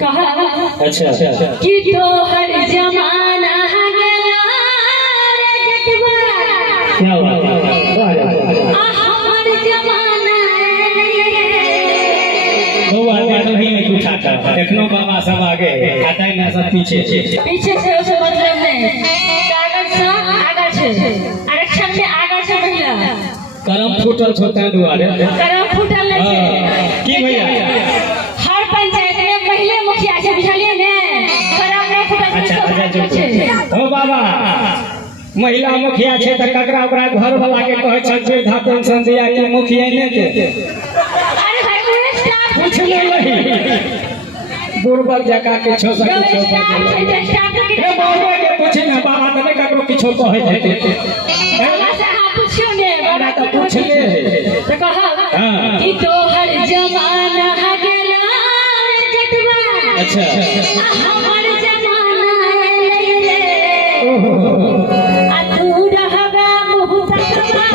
कहा अच्छा कि तोहर जमाना गेला रे जटवा क्या बात है हमर जमाना बउआ देखो ही नहीं उठाता देखनो बाबा सब आगे खाता ही ना सब पीछे पीछे से उसे मतलब नहीं कागज से आगे छे आरक्षण से आगे छे भैया करम फूटल छोटा दुआरे करम फूटल नहीं छे की भैया हर पंचायत में पहले मुखिया से बुझलिए ने करम नहीं फूटल अच्छा ओ बाबा महिला मुखिया छे त ककरा ओकरा घर वाला के कहै छै वृद्धा पेंशन दिया कि मुखिया ने के अरे भाई स्टाफ कुछ नहीं बुरबक जका के छो सके स्टाफ ए बाबा के पूछे ना बाबा तने ककरो किछो कहै छै बाबा से हां पूछियो ने बाबा त पूछले तो कहा कि तोहर जमाना गेला रे जटवा अच्छा हमर जमाना रे आ तू रहबा मुँह तकवा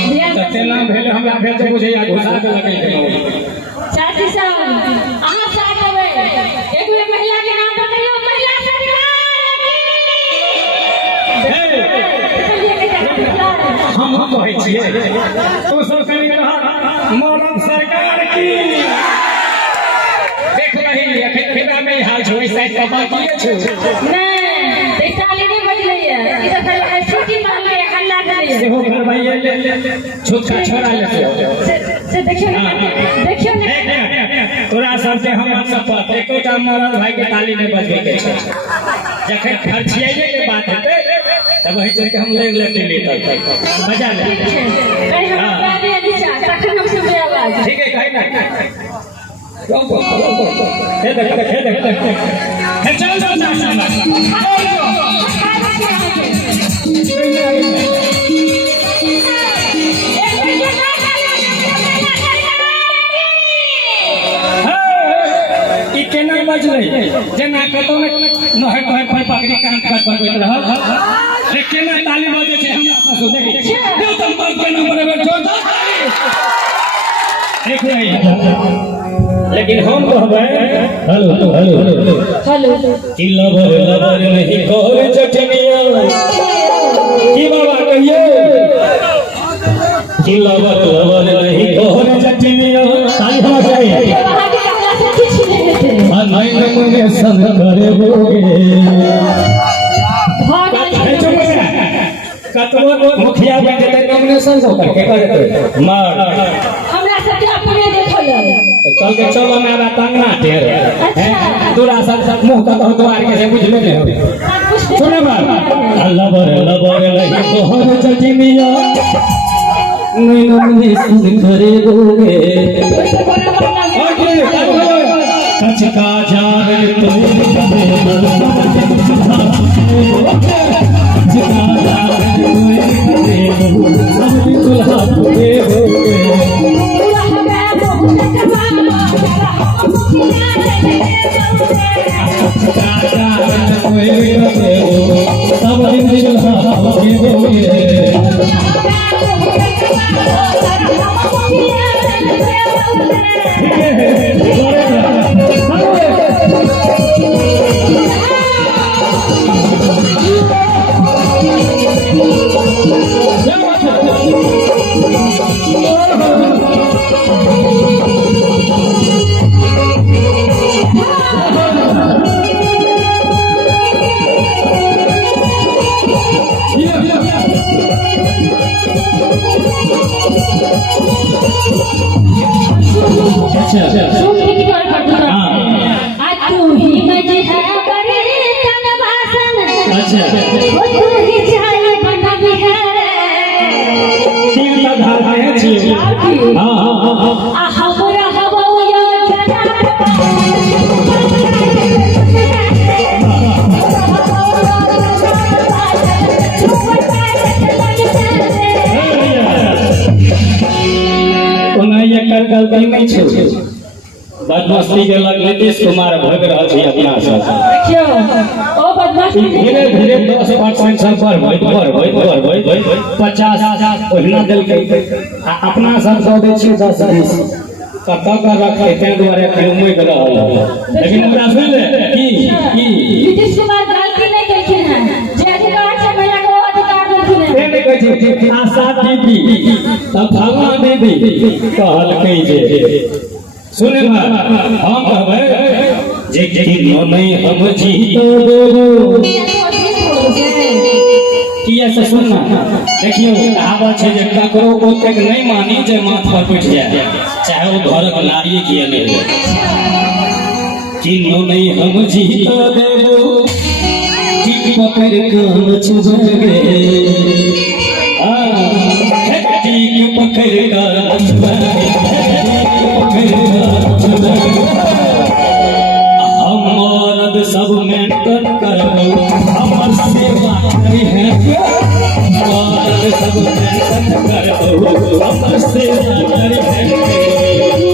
हमरा भेल त बुझे या घुसा के लगे चाची साहब अहाँ साथ होवे एक बेर महिला के नाम बतइयो महिला सरकार हम कहै छियै तो सब कनि कहा मौलम सरकार की देख रही एखन खेदा में हाल छै साइड का बाकी छै नहीं तैताली नहीं बजले है इधर खाली छुट्टी मार के हल्ला करे सेहो घर भाई ले छोटका छोरा ले से देखियो ना तोरा सब के हम सब पर एकोटा मरद भाई के ताली नहीं बजबे के छै जखन खर्चियाइए के बात हेतै तब वही चल के हम ले लेते लेते बजा ले कहीं हम गाड़ी दिशा तखन हम सुन आवाज ठीक है कहीं ना हे देख हे चल केना बजले जेना कतो नहर नहर पर पगड़ी कान पर बजत रहल रे केना ताली बजे छै हमरा से देखि दे तुम पर के नंबर में जोर देख रही लेकिन हम कहबै हेलो चिल्ला लबर नहीं घर जटनिया की बाबा कहिए चिल्ला लबर नहीं घर जटनिया ताली हो जाए मुझे संग करे कतबो मुखिया बन जेते नॉमिनेशन सब करके करे मार हमरा सबके अपने देखल कल के चलो में आबा तंगना ढेर हैं दूरा सब मुंह का बहुत बार के बुझले नहीं सुने बात लबर नहीं तोहर जटिनिया नहीं नॉमिनेशन करे बोगे कचका जाने तो हाँ मस्ती के लग नीतीश कुमार भग रहा है अपना सब देखियो ओ बदमाश धीरे धीरे 10% सब बढ़ 50 ओहिना दिल के अपना सब दे दै छी 10 20 कत कर रखे तें द्वारा उम्मीद रहल लेकिन हमरा सुन ले की नीतीश कुमार गलती नहीं केलखिन है जे अधिकार छै महिला को अधिकार देलखिन है नहीं कहै छै आशा दीदी तब भावना दीदी कहल कहि जे सुने ना हम कहबै जे किनो नहीं हम जीत देबो किया से सुनना देखियो कहावत छै जे ककरो ओतेक नहीं मानी जे माथ पर बैठ जाए चाहे वो घरक नारी किया नहीं हो किनो नहीं हम जीत देबो टिक पकड़ काम छुजगे टिक पकड़ काम हम मर्द सब मेंटेन करबो हमर सेवा करी है मर्द सब मेंटेन करबो हमर सेवा करी है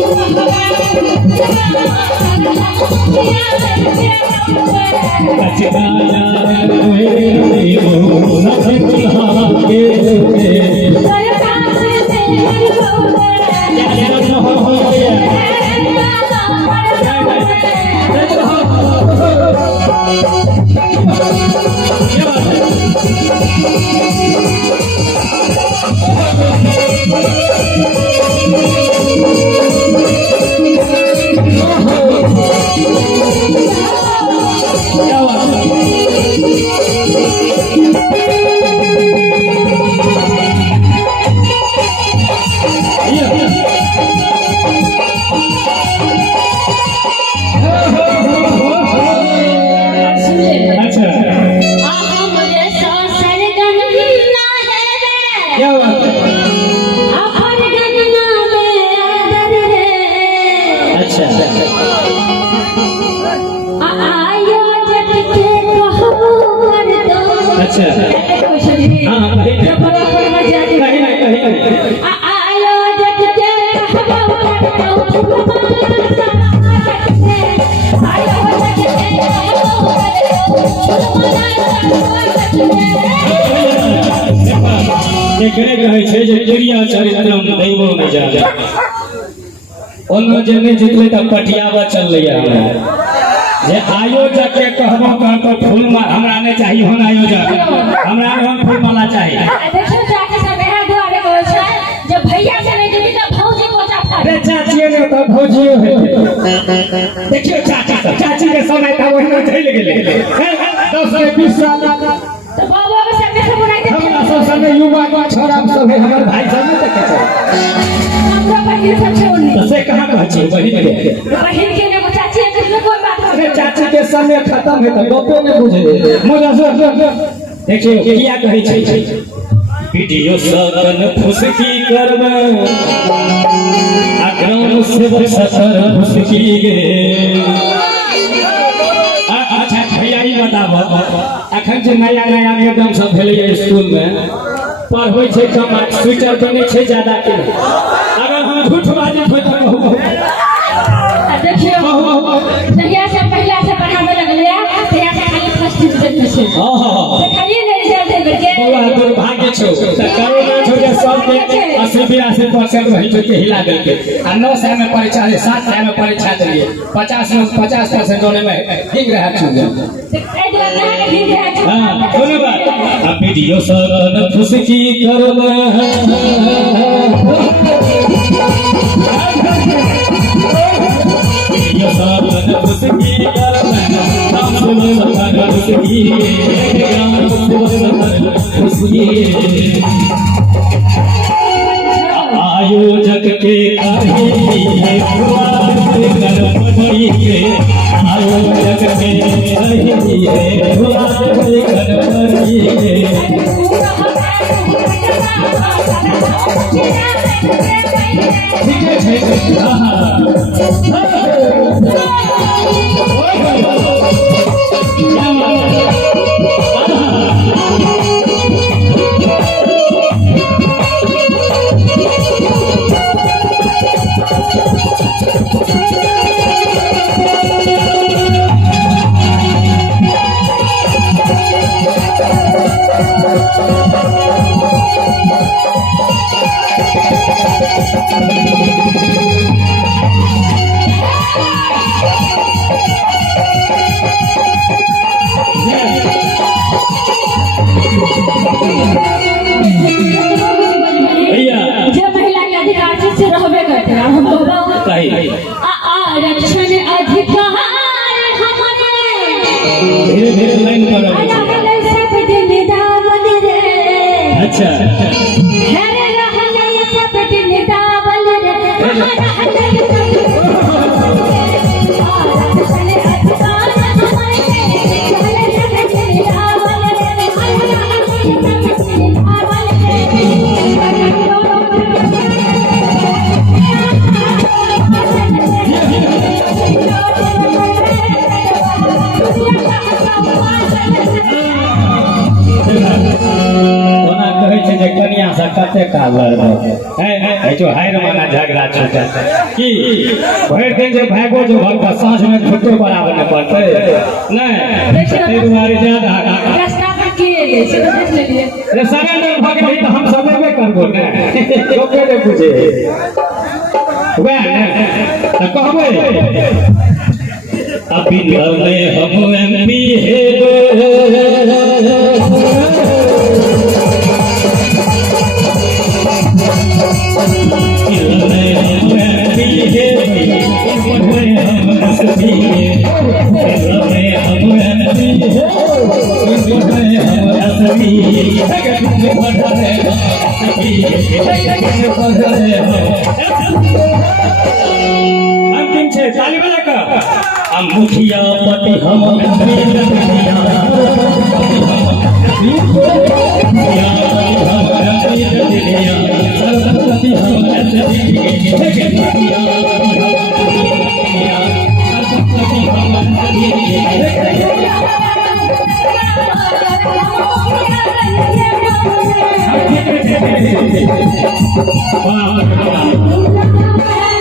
जितले तक पटियावा चल रही है जे आयोजक के कहबो कहतो फूल माला हमरा नहीं चाहिए होन आयोजक हमरा होन फूल माला चाहिए देखियो चाचा सब यहां दुआरे को छै जब भैया से नहीं देबी त भौजी को जाता अरे चाची ने तो भौजी है देखियो चाची के समय था वही में चल गेले 10 साल तो बाबा के सामने से बनाई दे हमरा सब समय युवा का छोरा सब हमर भाई सब नहीं देखे छै हमरा बहिन सब छै उन्नी तो से कहां कहै छै बहिन के ने चाची के कोई बात अरे चाची के समय खत्म है तो गपो में बुझे मजा से देखियो किया कहै छै वीडियो सकन फुसकी करबे अग्रम से सतर फुसकी गे अच्छा भैया ई बताबो अखन जे नया मैडम सब भेलै स्कूल में पढ़बै छै कम स्वेटर बनै छै ज्यादा के अगर हम झूठ बाजी होय त कहू देखियो तहिया से पहला से पढ़ावे लगले तहिया से खाली फर्स्ट डिवीजन छै खाली नहीं रिजल्ट दे के बौआ दुर्भाग्य छौ त कोरोना छौ जे सब के 80-82% रहि छै के हिला देल के आ 9 साल में परीक्षा 7 साल में परीक्षा देलिए 50% जोने में ठीक रहा छौ ए दिला ना ठीक है हां सुनो बात आ वीडियो सकन फुसकी करबे वीडियो सकन फुसकी करबे हम सकन फुसकी आयोजक के कही गणपति के आयोजक के कही गणपति के ठीक है लगा आया गले सब दिन दावल रे अच्छा हेरे रहले सब दिन दावल रे रहले ओना कहै छै जे कनिया से कते काल लड़बै है जो हायर माना झगड़ा छूटे की भरि दिन जे भागो जो घर का साँझ में छुट्टो बराबर न पड़ते नहीं ते दुआरे ज्यादा रास्ता पर के ले से देख लेलिए रे सरेंडर भाग रही तो हम सब में करबो ने लोग के पूछे वह तो कहबे अभी लड़ने हम एमपी है अंतिम छे ताली बजा कर हम मुखिया पति हम Wow.